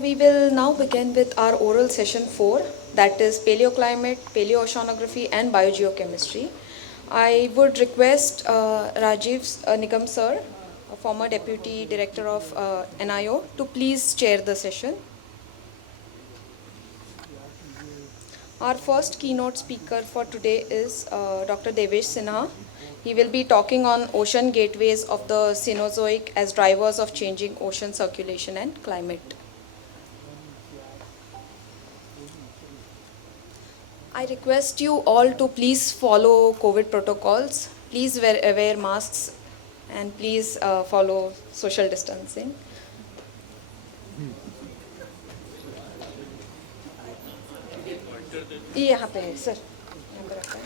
we will now begin with our oral session 4, that is Paleoclimate, Palaeoceanography and Biogeochemistry. I would request Rajiv Nigam sir, a former Deputy Director of NIO, to please chair the session. Our first keynote speaker for today is Dr. Devesh Sinha. He will be talking on ocean gateways of the Cenozoic as drivers of changing ocean circulation and climate. I request you all to please follow COVID protocols. Please wear masks and please follow social distancing. ये यहाँ पे है sir, यहाँ पे रखा है.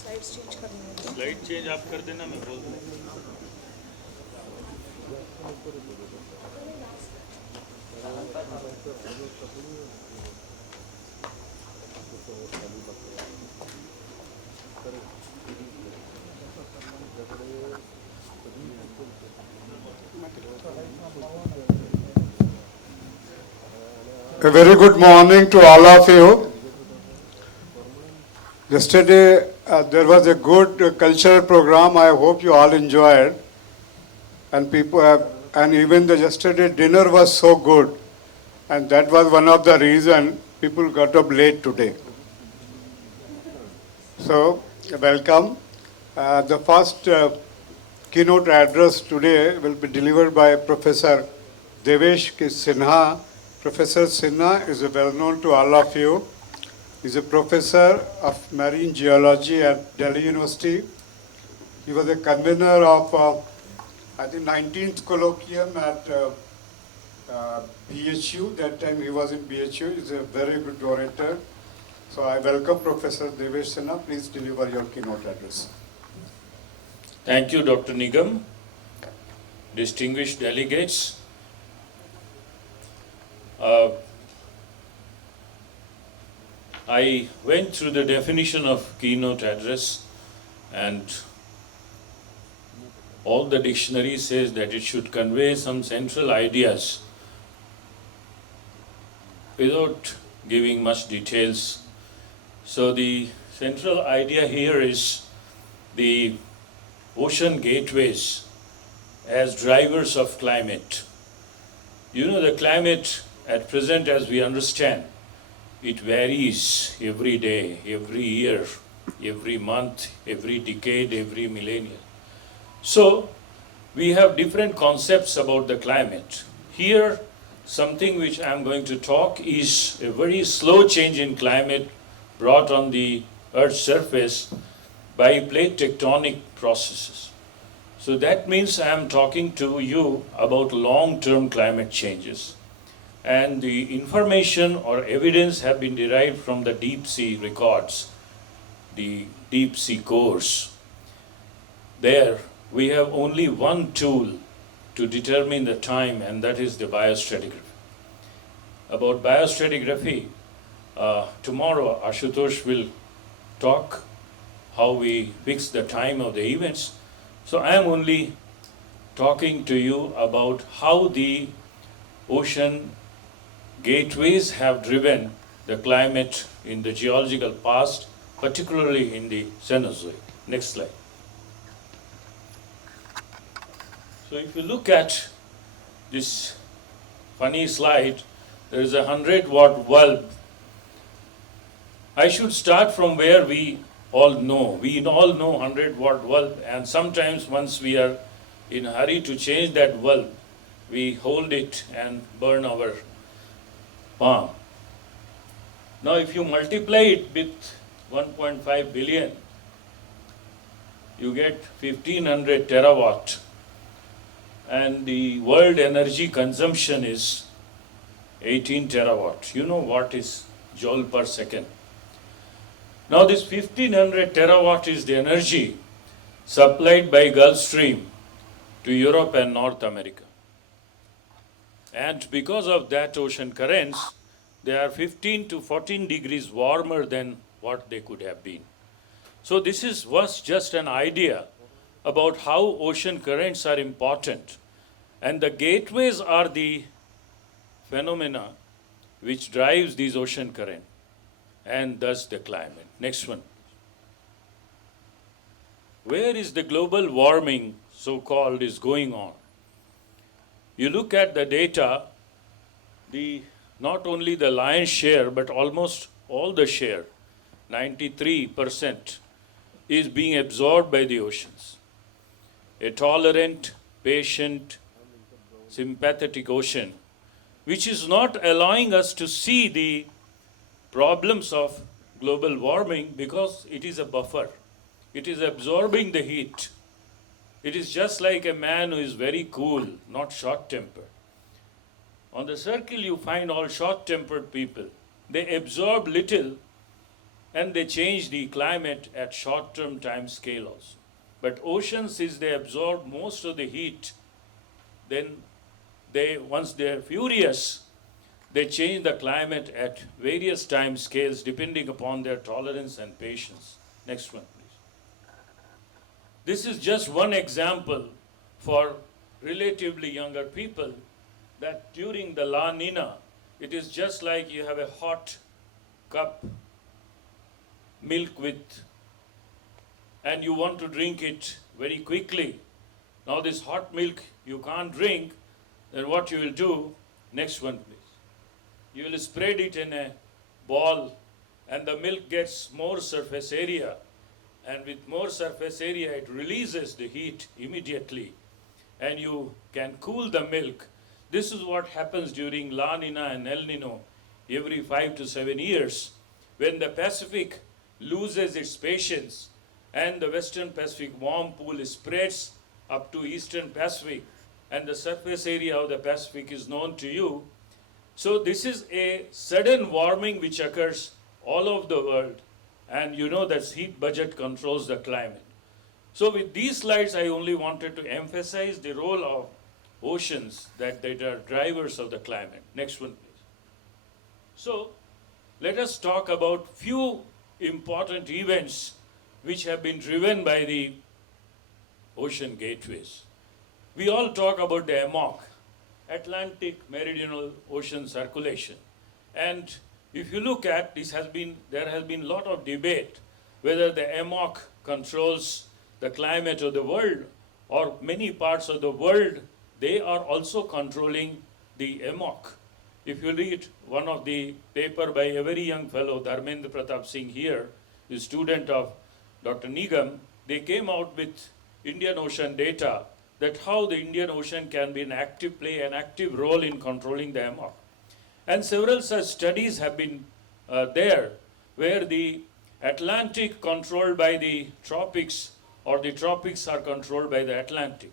Slides change करनी है. स्लाइड चेंज आप कर देना, मैं बोल दूँ. A very good morning to all of you. Yesterday there was a good cultural program. I hope you all enjoyed. And even the yesterday dinner was so good. And that was one of the reasons people got up late today. So, welcome. The first keynote address today will be delivered by Professor Devesh Sinha. Professor Sinha is well known to all of you. He's a professor of marine geology at Delhi University. He was a convener of, I think, 19th colloquium at BHU. That time he was in BHU. He's a very good orator. So I welcome Professor Devesh Sinha. Please deliver your keynote address. Thank you, Dr. Nigam. Distinguished delegates, I went through the definition of keynote address, and all the dictionary says that it should convey some central ideas without giving much details. So the central idea here is the ocean gateways as drivers of climate. You know, the climate at present, as we understand, it varies every day, every year, every month, every decade, every millennium. So we have different concepts about the climate. Here, something which I'm going to talk is a very slow change in climate brought on the Earth's surface by plate tectonic processes. So that means I am talking to you about long-term climate changes. And the information or evidence have been derived from the deep sea records, the deep sea cores. There we have only one tool to determine the time, and that is the biostratigraphy. About biostratigraphy, tomorrow Ashutosh will talk how we fix the time of the events. So I am only talking to you about how the ocean gateways have driven the climate in the geological past, particularly in the Cenozoic. Next slide. So if you look at this funny slide, there is a 100-watt bulb. I should start from where we all know. We all know 100-watt bulb, and sometimes once we are in a hurry to change that bulb, we hold it and burn our palm. Now if you multiply it with 1.5 billion, you get 1500 terawatt, and the world energy consumption is 18 terawatt. You know what is joule per second. Now this 1500 terawatt is the energy supplied by Gulf Stream to Europe and North America. And because of that ocean currents, they are 15 to 14 degrees warmer than what they could have been. So this was just an idea about how ocean currents are important. And the gateways are the phenomena which drives these ocean currents and thus the climate. Next one. Where is the global warming, so-called, is going on? You look at the data, not only the lion's share, but almost all the share, 93%, is being absorbed by the oceans. A tolerant, patient, sympathetic ocean, which is not allowing us to see the problems of global warming because it is a buffer. It is absorbing the heat. It is just like a man who is very cool, not short-tempered. On the circle, you find all short-tempered people. They absorb little and they change the climate at short-term time scale also. But oceans, since they absorb most of the heat, then once they are furious, they change the climate at various time scales depending upon their tolerance and patience. Next one, please. This is just one example for relatively younger people that during the La Nina, it is just like you have a hot cup milk and you want to drink it very quickly. Now this hot milk you can't drink, then what you will do, next one please. You will spread it in a ball and the milk gets more surface area, and with more surface area it releases the heat immediately and you can cool the milk. This is what happens during La Nina and El Nino every 5 to 7 years when the Pacific loses its patience and the Western Pacific warm pool spreads up to Eastern Pacific and the surface area of the Pacific is known to you. So this is a sudden warming which occurs all over the world, and you know that heat budget controls the climate. So with these slides I only wanted to emphasize the role of oceans that are drivers of the climate. Next one please. So let us talk about few important events which have been driven by the ocean gateways. We all talk about the AMOC, Atlantic Meridional Ocean Circulation. And if you look at, there has been a lot of debate whether the AMOC controls the climate of the world or many parts of the world, they are also controlling the AMOC. If you read one of the paper by a very young fellow, Dharmendra Pratap Singh here, the student of Dr. Nigam, they came out with Indian Ocean data that how the Indian Ocean can play an active role in controlling the AMOC. And several such studies have been there where the Atlantic controlled by the tropics or the tropics are controlled by the Atlantic.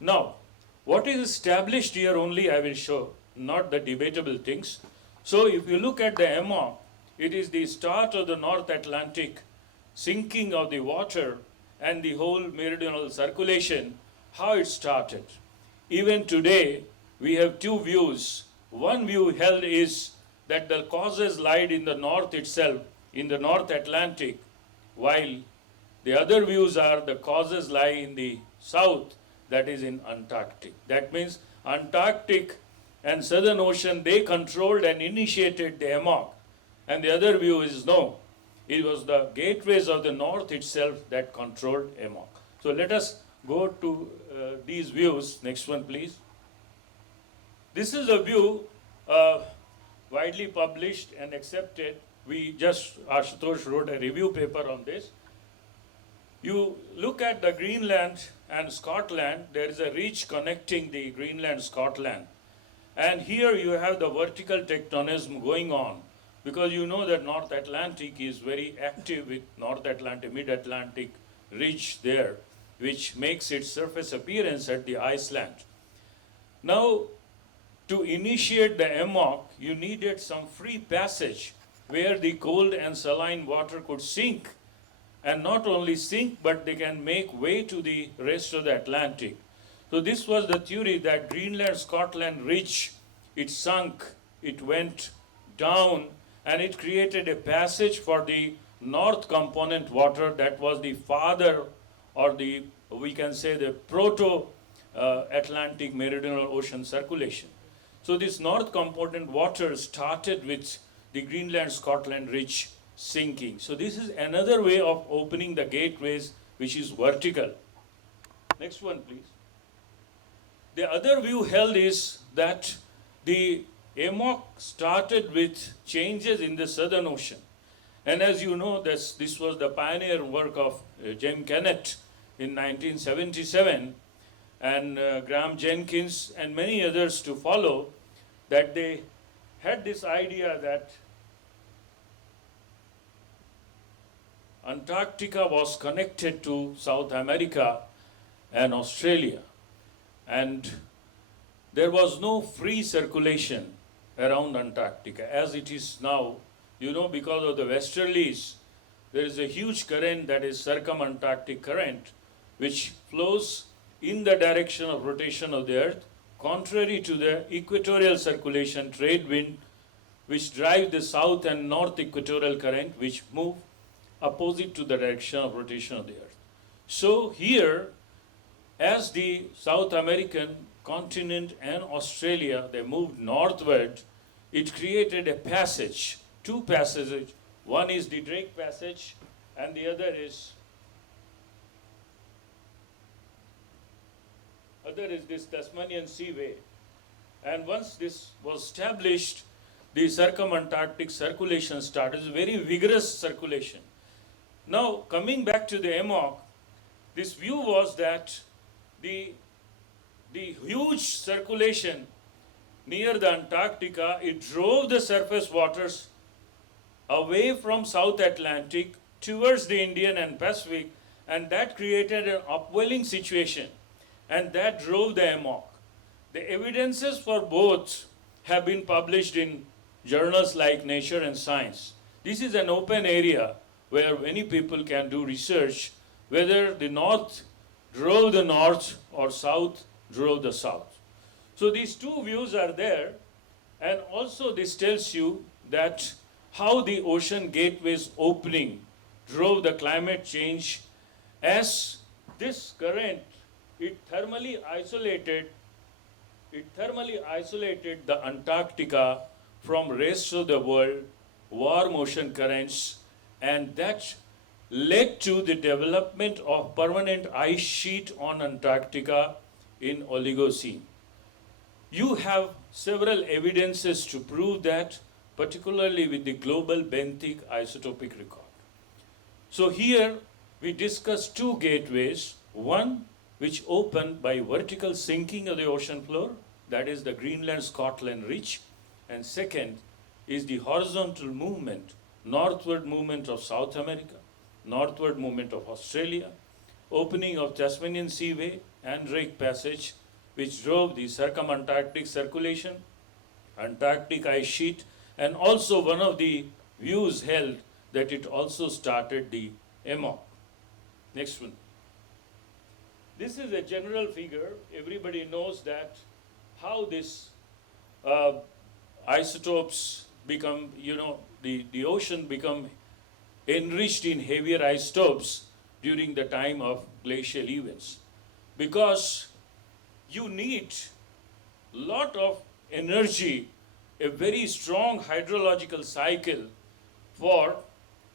Now, what is established here only I will show, not the debatable things. So if you look at the AMOC, it is the start of the North Atlantic sinking of the water and the whole meridional circulation, how it started. Even today, we have two views. One view held is that the causes lied in the north itself, in the North Atlantic, while the other views are the causes lie in the south, that is in Antarctic. That means Antarctic and Southern Ocean, they controlled and initiated the AMOC. And the other view is no, it was the gateways of the north itself that controlled AMOC. So let us go to these views. Next one, please. This is a view widely published and accepted. Ashutosh wrote a review paper on this. You look at the Greenland and Scotland, there is a ridge connecting the Greenland, Scotland. And here you have the vertical tectonism going on, because you know that North Atlantic is very active with North Atlantic, Mid-Atlantic ridge there, which makes its surface appearance at the Iceland. Now, to initiate the AMOC, you needed some free passage where the cold and saline water could sink, and not only sink, but they can make way to the rest of the Atlantic. So this was the theory that Greenland-Scotland ridge, it sunk, it went down, and it created a passage for the north component water that was the father or we can say the proto-Atlantic meridional ocean circulation. So this north component water started with the Greenland-Scotland ridge sinking. So this is another way of opening the gateways, which is vertical. Next one, please. The other view held is that the AMOC started with changes in the Southern Ocean. And as you know, this was the pioneer work of James Kennett in 1977, and Graham Jenkins and many others to follow, that they had this idea that Antarctica was connected to South America and Australia, and there was no free circulation around Antarctica as it is now. You know, because of the westerlies, there is a huge current that is circumantarctic current, which flows in the direction of rotation of the Earth, contrary to the equatorial circulation trade wind, which drive the south and north equatorial current, which move opposite to the direction of rotation of the Earth. So here, as the South American continent and Australia, they moved northward, it created a passage, two passages. One is the Drake Passage, and the other is this Tasmanian Seaway. And once this was established, the circumantarctic circulation started. It's a very vigorous circulation. Now, coming back to the AMOC, this view was that the huge circulation near the Antarctica, it drove the surface waters away from South Atlantic towards the Indian and Pacific, and that created an upwelling situation, and that drove the AMOC. The evidences for both have been published in journals like Nature and Science. This is an open area where many people can do research, whether the north drove the north or south drove the south. So these two views are there, and also this tells you that how the ocean gateways opening drove the climate change, as this current, it thermally isolated the Antarctica from rest of the world, warm ocean currents, and that led to the development of permanent ice sheet on Antarctica in Oligocene. You have several evidences to prove that, particularly with the global benthic isotopic record. So here we discuss two gateways, one which opened by vertical sinking of the ocean floor, that is the Greenland-Scotland ridge, and second is the horizontal movement, northward movement of South America, northward movement of Australia, opening of Tasmanian Seaway and Drake Passage, which drove the circumantarctic circulation, Antarctic ice sheet, and also one of the views held that it also started the AMOC. Next one. This is a general figure. Everybody knows that how this isotopes become, the ocean become enriched in heavier isotopes during the time of glacial events. Because you need a lot of energy, a very strong hydrological cycle for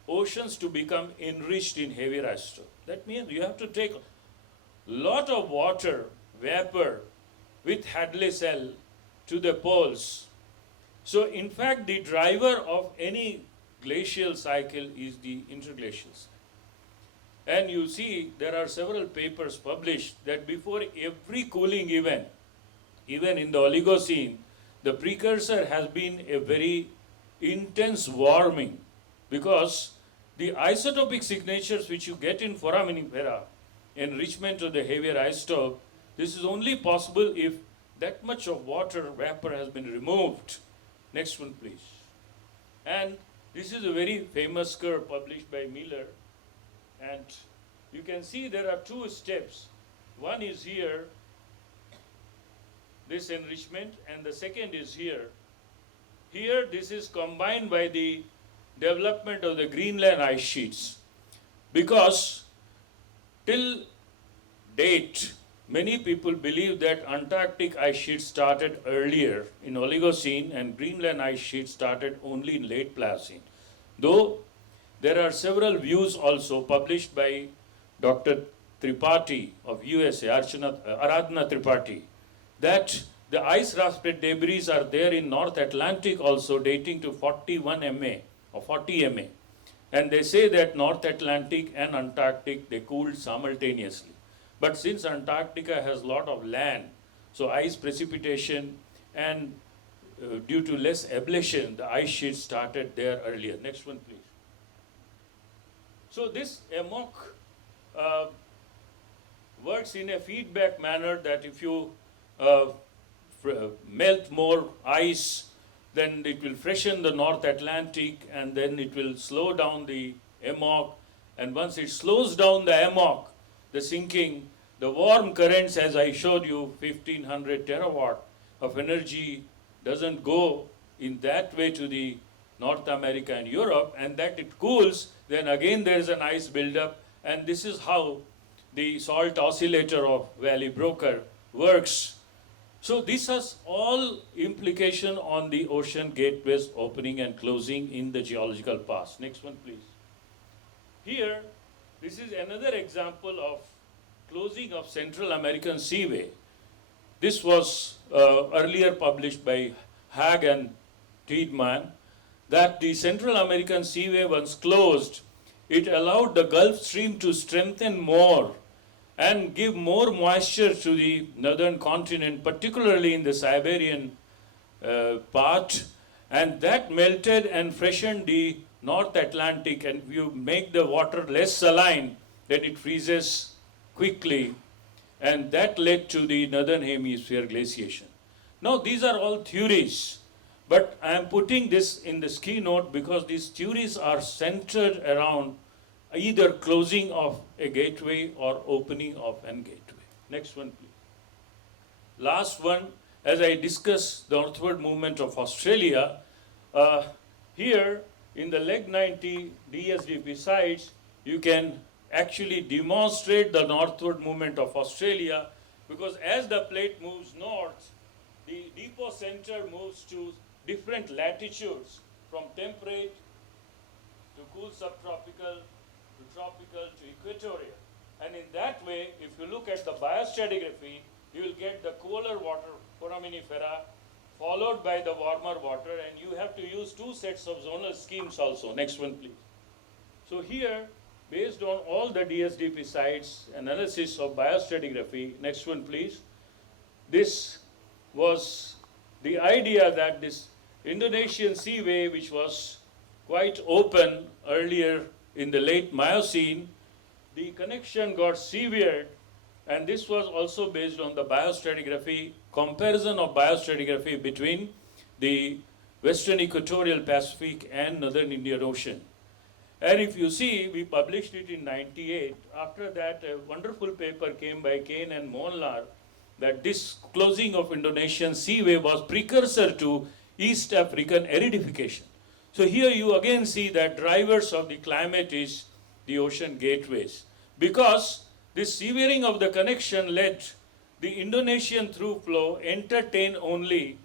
oceans to become enriched in heavier isotope. That means you have to take a lot of water, vapor, with Hadley cell to the poles. So in fact, the driver of any glacial cycle is the interglacial cycle. And you see, there are several papers published that before every cooling event, even in the Oligocene, the precursor has been a very intense warming, because the isotopic signatures which you get in foraminifera, enrichment of the heavier isotope, this is only possible if that much of water vapor has been removed. Next one, please. And this is a very famous curve published by Miller. And you can see there are two steps. One is here, this enrichment, and the second is here. Here, this is combined by the development of the Greenland ice sheets. Because till date, many people believe that Antarctic ice sheet started earlier in Oligocene and Greenland ice sheet started only in late Pliocene. Though there are several views also published by Dr. Tripathi of USA, Aradhana Tripathi, that the ice rasped debris are there in North Atlantic also dating to 41 MA or 40 MA. And they say that North Atlantic and Antarctic, they cooled simultaneously. But since Antarctica has a lot of land, so ice precipitation and due to less ablation, the ice sheet started there earlier. Next one, please. So this EMOC works in a feedback manner that if you melt more ice, then it will freshen the North Atlantic and then it will slow down the EMOC. And once it slows down the EMOC, the sinking, the warm currents, as I showed you, 1500 terawatt of energy doesn't go in that way to the North America and Europe, and that it cools, then again there is an ice buildup, and this is how the salt oscillator of Valley Broker works. So this has all implication on the ocean gateways opening and closing in the geological past. Next one, please. Here, this is another example of closing of Central American Seaway. This was earlier published by Haag and Tiedemann, that the Central American Seaway once closed, it allowed the Gulf Stream to strengthen more and give more moisture to the northern continent, particularly in the Siberian part, and that melted and freshened the North Atlantic, and if you make the water less saline, then it freezes quickly, and that led to the northern hemisphere glaciation. Now these are all theories, but I am putting this in this keynote because these theories are centered around either closing of a gateway or opening of an gateway. Next one, please. Last one, as I discuss the northward movement of Australia, here in the leg 90 DSDP sites, you can actually demonstrate the northward movement of Australia, because as the plate moves north, the depot center moves to different latitudes from temperate to cool subtropical to tropical to equatorial. And in that way, if you look at the biostratigraphy, you will get the cooler water, foraminifera, followed by the warmer water, and you have to use two sets of zonal schemes also. Next one, please. So here, based on all the DSDP sites, analysis of biostratigraphy, next one, please. This was the idea that this Indonesian seaway, which was quite open earlier in the late Miocene, the connection got severed, and this was also based on the biostratigraphy, comparison of biostratigraphy between the Western Equatorial Pacific and Northern Indian Ocean. And if you see, we published it in 98. After that, a wonderful paper came by Kane and Molnar that this closing of Indonesian seaway was precursor to East African aridification. So here you again see that drivers of the climate is the ocean gateways, because this severing of the connection led the Indonesian through flow entertain only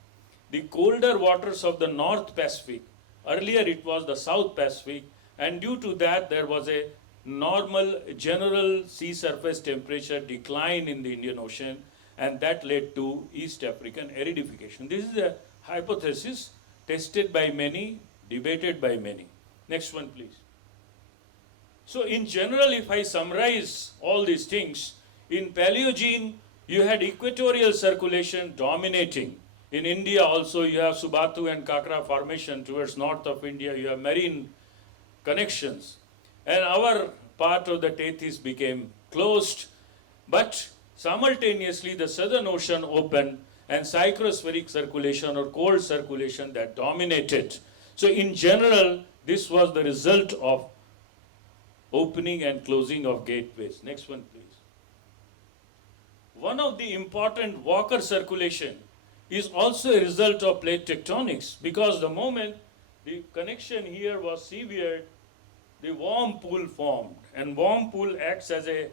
the colder waters of the North Pacific. Earlier it was the South Pacific, and due to that there was a normal general sea surface temperature decline in the Indian Ocean, and that led to East African aridification. This is a hypothesis tested by many, debated by many. Next one, please. So in general, if I summarize all these things, in Paleogene, you had equatorial circulation dominating. In India also, you have Subatu and Kakra formation towards north of India. You have marine connections. And our part of the Tethys became closed, but simultaneously the Southern Ocean opened and cyclospheric circulation or cold circulation that dominated. So in general, this was the result of opening and closing of gateways. Next one, please. One of the important Walker circulation is also a result of plate tectonics, because the moment the connection here was severed, the warm pool formed, and warm pool acts as a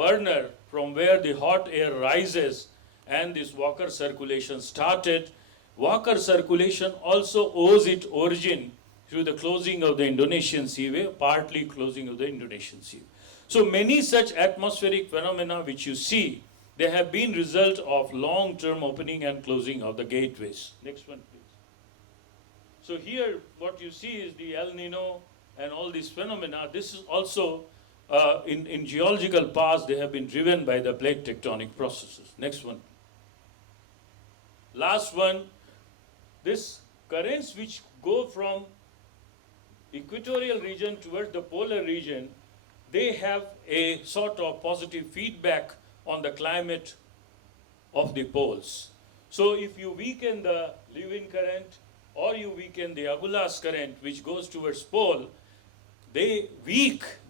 burner from where the hot air rises and this Walker circulation started. Walker circulation also owes its origin through the closing of the Indonesian Seaway, partly closing of the Indonesian Seaway. So many such atmospheric phenomena which you see, they have been result of long-term opening and closing of the gateways. Next one, please. So here what you see is the El Nino and all these phenomena. This is also in geological past, they have been driven by the plate tectonic processes. Next one. Last one, this currents which go from equatorial region towards the polar region, they have a sort of positive feedback on the climate of the poles. So if you weaken the Lewin current or you weaken the Agulhas current which goes towards pole, they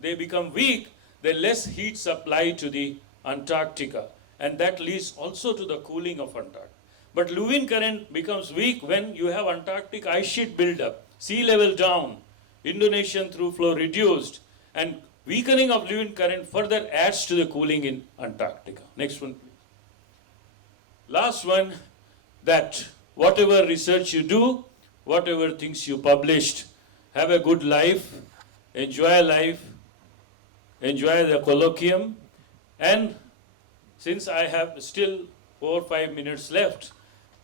become weak, then less heat supply to the Antarctica, and that leads also to the cooling of Antarctica. But Lewin current becomes weak when you have Antarctic ice sheet buildup, sea level down, Indonesian through flow reduced, and weakening of Lewin current further adds to the cooling in Antarctica. Next one, please. Last one, that whatever research you do, whatever things you published, have a good life, enjoy life, enjoy the colloquium, and since I have still 4 or 5 minutes left,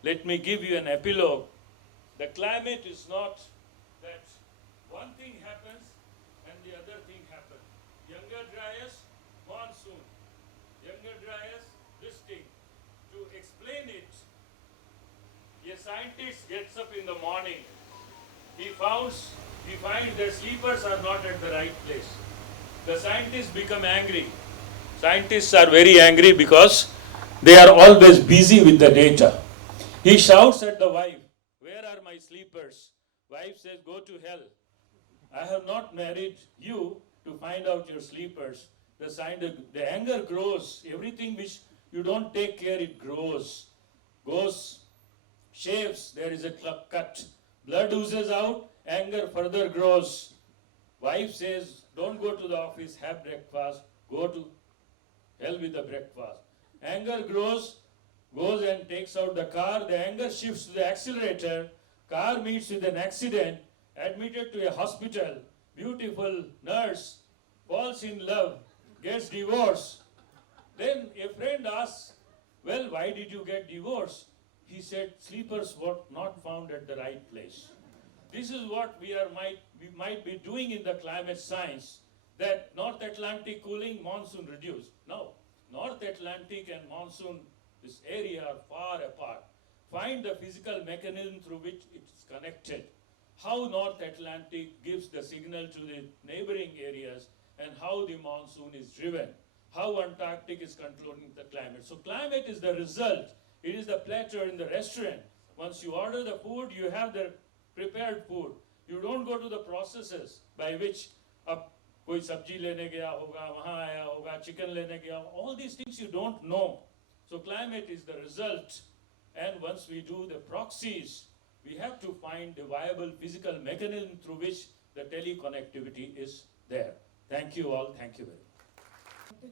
let me give you an epilogue. The climate is not that one thing happens and the other thing happens. Younger dryas, monsoon. Younger dryas, this thing. To explain it, a scientist gets up in the morning. He finds that sleepers are not at the right place. The scientists become angry. Scientists are very angry because they are always busy with the data. He shouts at the wife, "Where are my sleepers?" Wife says, "Go to hell. I have not married you to find out your sleepers." The anger grows. Everything which you don't take care, it grows. Goes, shaves, there is a cut. Blood oozes out, anger further grows. Wife says, "Don't go to the office, have breakfast, go to hell with the breakfast." Anger grows, goes and takes out the car, the anger shifts to the accelerator, car meets with an accident, admitted to a hospital, beautiful nurse, falls in love, gets divorced. Then a friend asks, "Well, why did you get divorced?" He said, "Sleepers were not found at the right place." This is what we might be doing in the climate science, that North Atlantic cooling, monsoon reduced. No, North Atlantic and monsoon, this area are far apart. Find the physical mechanism through which it is connected. How North Atlantic gives the signal to the neighboring areas and how the monsoon is driven. How Antarctic is controlling the climate. So climate is the result. It is the platter in the restaurant. Once you order the food, you have the prepared food. You don't go to the processes by which कोई सब्जी लेने गया होगा, वहाँ आया होगा, chicken लेने गया, all these things you don't know. So climate is the result. And once we do the proxies, we have to find the viable physical mechanism through which the teleconnectivity is there. Thank you all. Thank you very much.